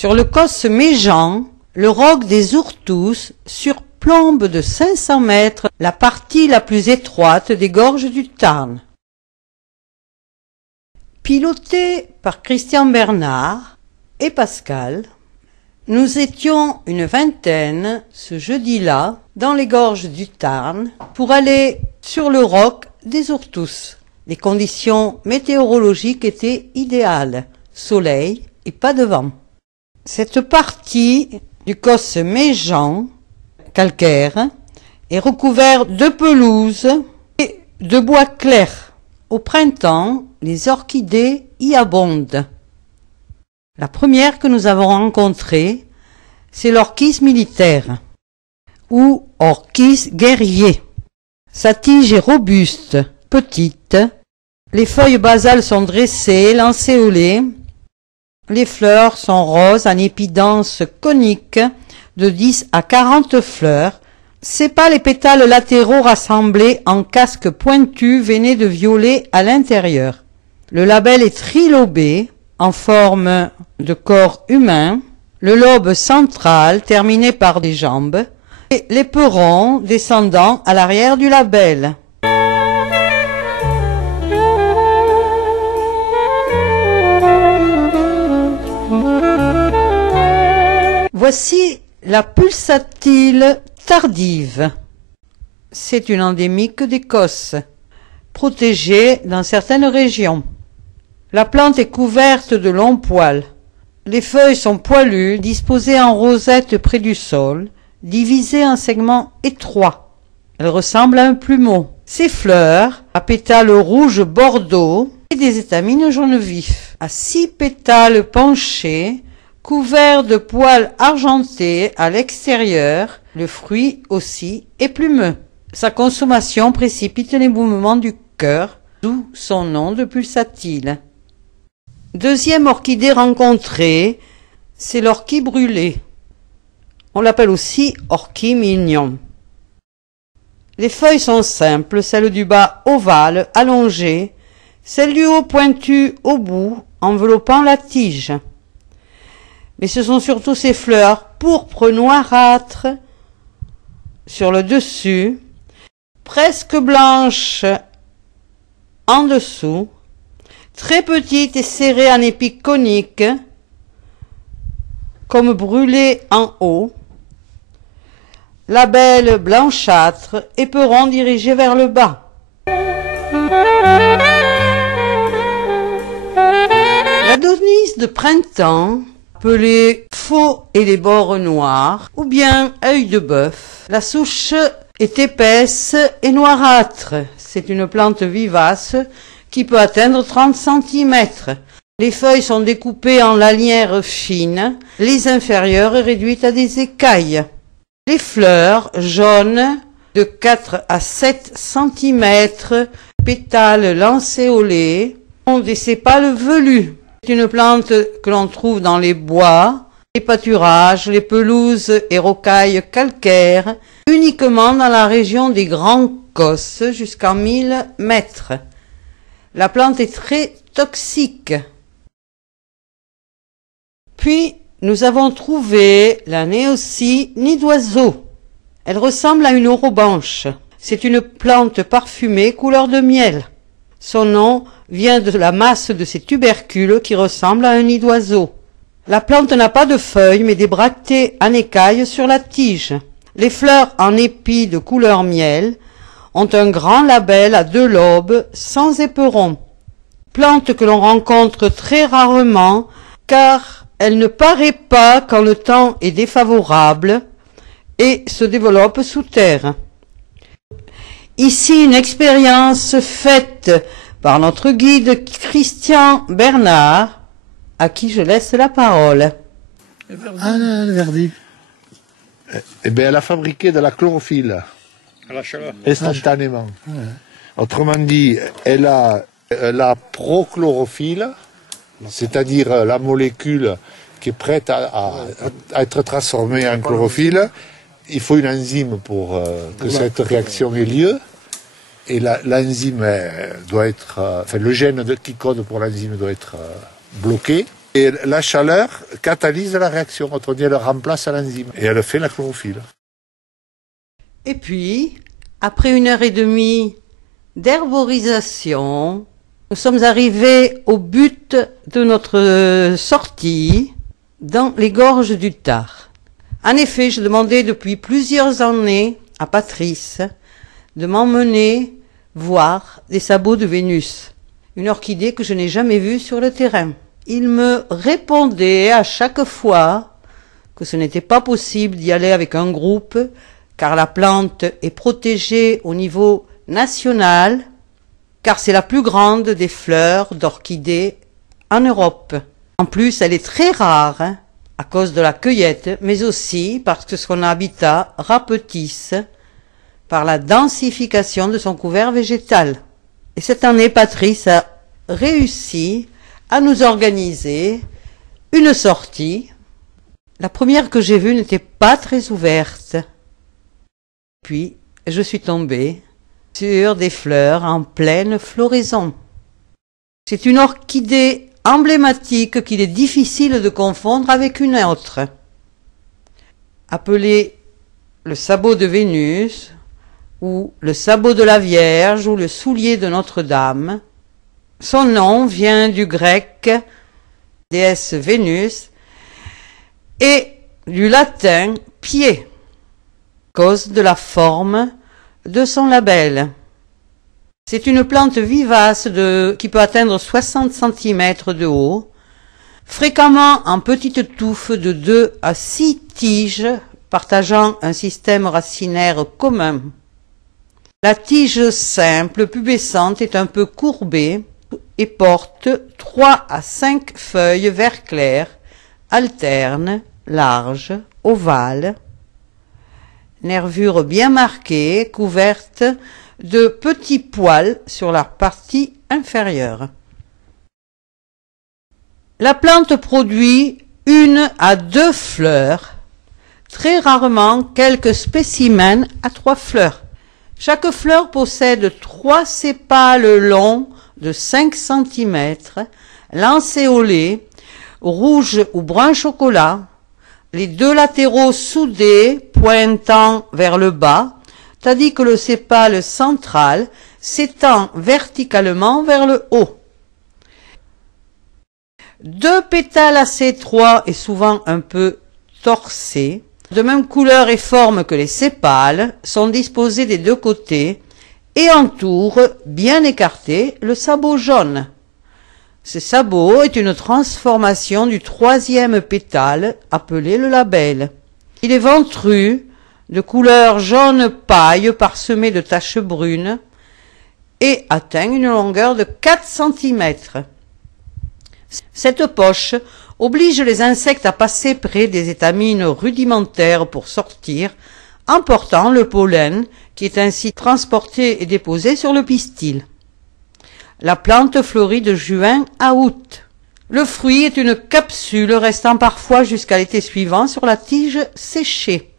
Sur le causse Méjean, le roc des Ourtous surplombe de 500 mètres la partie la plus étroite des gorges du Tarn. Piloté par Christian Bernard et Pascal, nous étions une vingtaine, ce jeudi-là, dans les gorges du Tarn, pour aller sur le roc des Ourtous. Les conditions météorologiques étaient idéales, soleil et pas de vent. Cette partie du causse Méjean, calcaire, est recouverte de pelouse et de bois clair. Au printemps, les orchidées y abondent. La première que nous avons rencontrée, c'est l'orchis militaire, ou orchis guerrier. Sa tige est robuste, petite, les feuilles basales sont dressées, lancéolées, les fleurs sont roses en épidence conique de 10 à 40 fleurs, sépales et pétales latéraux rassemblés en casques pointus veinés de violet à l'intérieur. Le labelle est trilobé, en forme de corps humain, le lobe central terminé par des jambes, et l'éperon descendant à l'arrière du labelle. Voici la pulsatile tardive. C'est une endémique d'Écosse, protégée dans certaines régions. La plante est couverte de longs poils. Les feuilles sont poilues, disposées en rosette près du sol, divisées en segments étroits. Elles ressemblent à un plumeau. Ses fleurs, à pétales rouge bordeaux et des étamines jaune vif, à 6 pétales penchés, couverts de poils argentés à l'extérieur, le fruit aussi est plumeux. Sa consommation précipite les mouvements du cœur, d'où son nom de pulsatile. Deuxième orchidée rencontrée, c'est l'orchis brûlé. On l'appelle aussi orchis mignon. Les feuilles sont simples, celles du bas ovales, allongées, celles du haut pointues au bout, enveloppant la tige. Mais ce sont surtout ces fleurs pourpres noirâtres sur le dessus, presque blanches en dessous, très petites et serrées en épi conique, comme brûlées en haut, labelle blanchâtre, éperon dirigé vers le bas. L'adonis de printemps, appelé faux et les bords noirs, ou bien œil de bœuf. La souche est épaisse et noirâtre. C'est une plante vivace qui peut atteindre 30 cm. Les feuilles sont découpées en lanières fines, les inférieures réduites à des écailles. Les fleurs, jaunes, de 4 à 7 cm, pétales lancéolés, ont des sépales velus. C'est une plante que l'on trouve dans les bois, les pâturages, les pelouses et rocailles calcaires, uniquement dans la région des Grands Causses jusqu'à 1000 mètres. La plante est très toxique. Puis, nous avons trouvé la Néocie nid d'oiseau. Elle ressemble à une orobanche. C'est une plante parfumée couleur de miel. Son nom vient de la masse de ses tubercules qui ressemblent à un nid d'oiseau. La plante n'a pas de feuilles mais des bractées en écailles sur la tige. Les fleurs en épi de couleur miel ont un grand labelle à 2 lobes sans éperon. Plante que l'on rencontre très rarement car elle ne paraît pas quand le temps est défavorable et se développe sous terre. Ici une expérience faite par notre guide Christian Bernard, à qui je laisse la parole. Ah, le verdi. Eh bien, elle a fabriqué de la chlorophylle. À la chaleur. Instantanément. Autrement dit, elle a la prochlorophylle, c'est-à-dire la molécule qui est prête à être transformée en chlorophylle. Il faut une enzyme pour que cette réaction ait lieu. Et l'enzyme doit être, enfin le gène qui code pour l'enzyme doit être bloqué. Et la chaleur catalyse la réaction, autrement dit, elle remplace l'enzyme et elle fait la chlorophylle. Et puis, après 1 heure et demie d'herborisation, nous sommes arrivés au but de notre sortie dans les gorges du Tard. En effet, je demandais depuis plusieurs années à Patrice de m'emmener voir des sabots de Vénus, une orchidée que je n'ai jamais vue sur le terrain. Il me répondait à chaque fois que ce n'était pas possible d'y aller avec un groupe, car la plante est protégée au niveau national, car c'est la plus grande des fleurs d'orchidées en Europe. En plus, elle est très rare, à cause de la cueillette, mais aussi parce que son habitat rapetisse par la densification de son couvert végétal. Et cette année, Patrice a réussi à nous organiser une sortie. La première que j'ai vue n'était pas très ouverte. Puis, je suis tombée sur des fleurs en pleine floraison. C'est une orchidée emblématique qu'il est difficile de confondre avec une autre. Appelée le sabot de Vénus, ou le sabot de la Vierge, ou le soulier de Notre-Dame. Son nom vient du grec déesse Vénus et du latin pied, cause de la forme de son labelle. C'est une plante vivace qui peut atteindre 60 cm de haut, fréquemment en petites touffes de 2 à 6 tiges partageant un système racinaire commun. La tige simple, pubescente, est un peu courbée et porte 3 à 5 feuilles vert clair, alternes, larges, ovales, nervures bien marquées, couvertes de petits poils sur la partie inférieure. La plante produit 1 à 2 fleurs, très rarement quelques spécimens à 3 fleurs. Chaque fleur possède 3 sépales longs de 5 cm, lancéolés, rouge ou brun chocolat, les 2 latéraux soudés pointant vers le bas, tandis que le sépale central s'étend verticalement vers le haut. 2 pétales assez étroits et souvent un peu torsés, de même couleur et forme que les sépales, sont disposés des 2 côtés et entourent, bien écarté, le sabot jaune. Ce sabot est une transformation du 3e pétale, appelé le labelle. Il est ventru, de couleur jaune paille parsemé de taches brunes, et atteint une longueur de 4 cm. Cette poche oblige les insectes à passer près des étamines rudimentaires pour sortir, emportant le pollen qui est ainsi transporté et déposé sur le pistil. La plante fleurit de juin à août. Le fruit est une capsule restant parfois jusqu'à l'été suivant sur la tige séchée.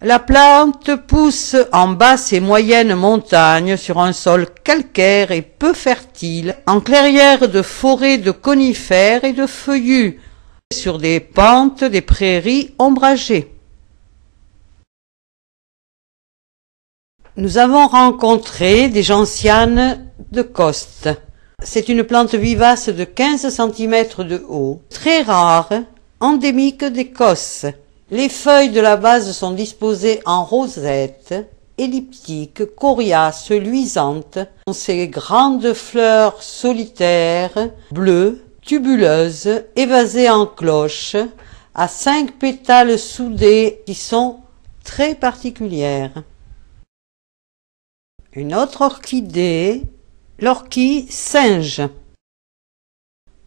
La plante pousse en basse et moyenne montagne sur un sol calcaire et peu fertile, en clairière de forêts de conifères et de feuillus, sur des pentes des prairies ombragées. Nous avons rencontré des gentianes de Coste. C'est une plante vivace de 15 cm de haut, très rare, endémique d'Écosse. Les feuilles de la base sont disposées en rosette, elliptiques, coriaces, luisantes. Ces grandes fleurs solitaires, bleues, tubuleuses, évasées en cloche, à 5 pétales soudés qui sont très particulières. Une autre orchidée, l'orchis singe.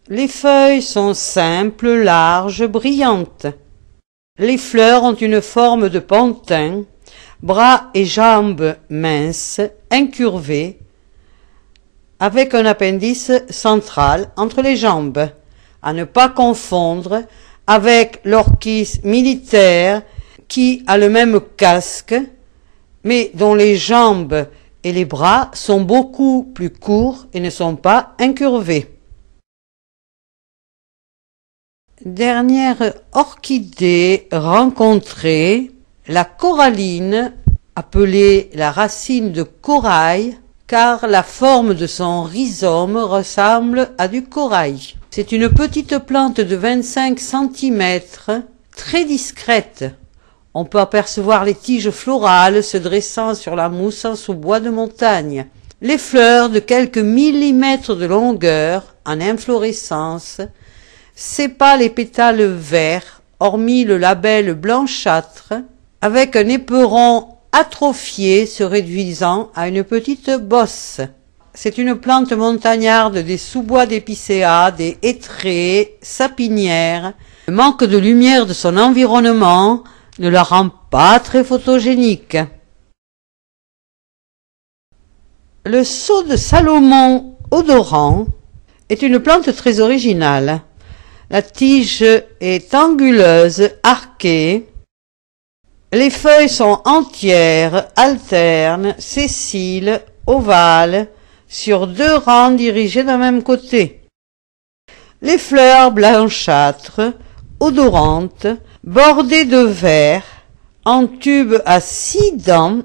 Les feuilles sont simples, larges, brillantes. Les fleurs ont une forme de pantin, bras et jambes minces, incurvés, avec un appendice central entre les jambes, à ne pas confondre avec l'orchis militaire qui a le même casque, mais dont les jambes et les bras sont beaucoup plus courts et ne sont pas incurvés. Dernière orchidée rencontrée, la coralline, appelée la racine de corail, car la forme de son rhizome ressemble à du corail. C'est une petite plante de 25 cm, très discrète. On peut apercevoir les tiges florales se dressant sur la mousse en sous-bois de montagne. Les fleurs de quelques millimètres de longueur, en inflorescence, sépalent les pétales verts, hormis le labelle blanchâtre, avec un éperon atrophié se réduisant à une petite bosse. C'est une plante montagnarde des sous-bois d'épicéas, des hêtraies, sapinières. Le manque de lumière de son environnement ne la rend pas très photogénique. Le sceau de Salomon odorant est une plante très originale. La tige est anguleuse, arquée. Les feuilles sont entières, alternes, sessiles, ovales, sur 2 rangs dirigés d'un même côté. Les fleurs blanchâtres, odorantes, bordées de vert, en tube à 6 dents,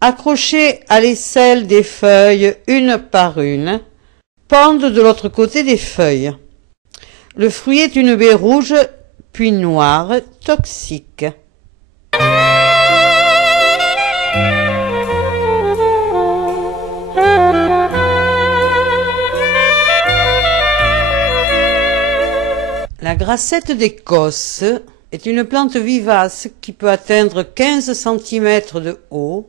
accrochées à l'aisselle des feuilles une par une, pendent de l'autre côté des feuilles. Le fruit est une baie rouge, puis noire, toxique. La grassette d'Écosse est une plante vivace qui peut atteindre 15 cm de haut.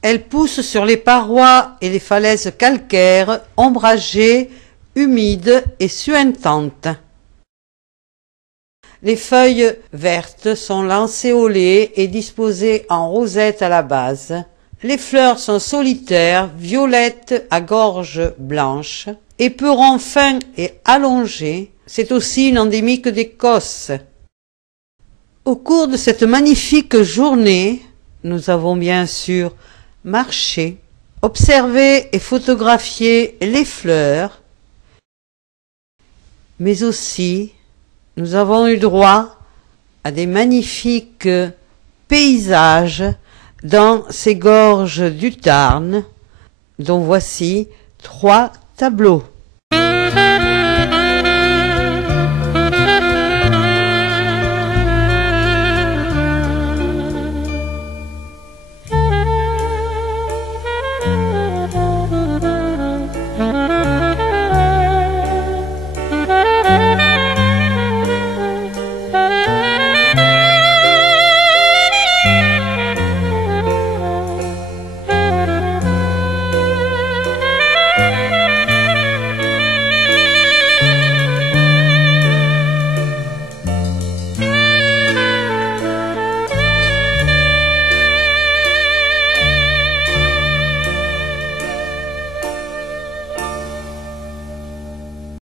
Elle pousse sur les parois et les falaises calcaires, ombragées, humides et suintantes. Les feuilles vertes sont lancéolées et disposées en rosette à la base. Les fleurs sont solitaires, violettes à gorge blanche, éperon fin et allongé. C'est aussi une endémique d'Écosse. Au cours de cette magnifique journée, nous avons bien sûr marché, observé et photographié les fleurs, mais aussi nous avons eu droit à des magnifiques paysages dans ces gorges du Tarn, dont voici 3 tableaux.